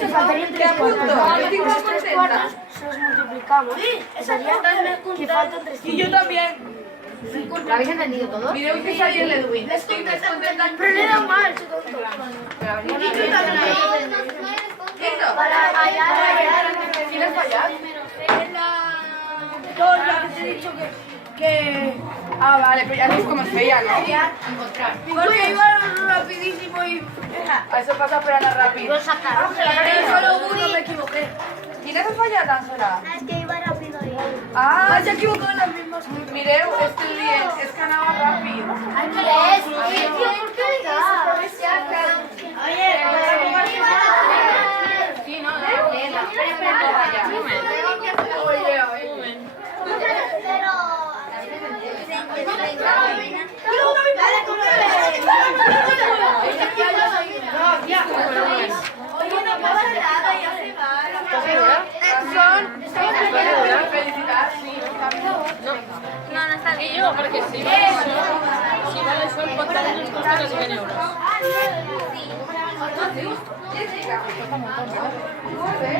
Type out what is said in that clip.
Me faltarían 3 cuartos. Los 3 cuartos se los multiplicamos. Sería que faltan 300. Y yo también. ¿Lo habéis entendido todo? Mireu que salió el Edwin. Pero le he dado mal, ese tonto. Para hallar. ¿Quieres fallar? No, la que te he dicho que... Ah, vale, pero ya sabes cómo es fea, ¿no? Porque iba rapidísimo y... A eso pasa per anar ràpid. Solo uno me equivoqué. ¿Quién has fallado, Ángela? Es que iba rápido y... Ah, se equivocó en las mismas. Mireu, este día es que anava ràpid. Aquí es. ¿Por qué Sí, no, no, léela. Espera, ya. ¿Estás segura? Felicitats, sí. No, no està bé. I jo, perquè si val això, em pot tenir uns costos de 20 euros. Molt bé.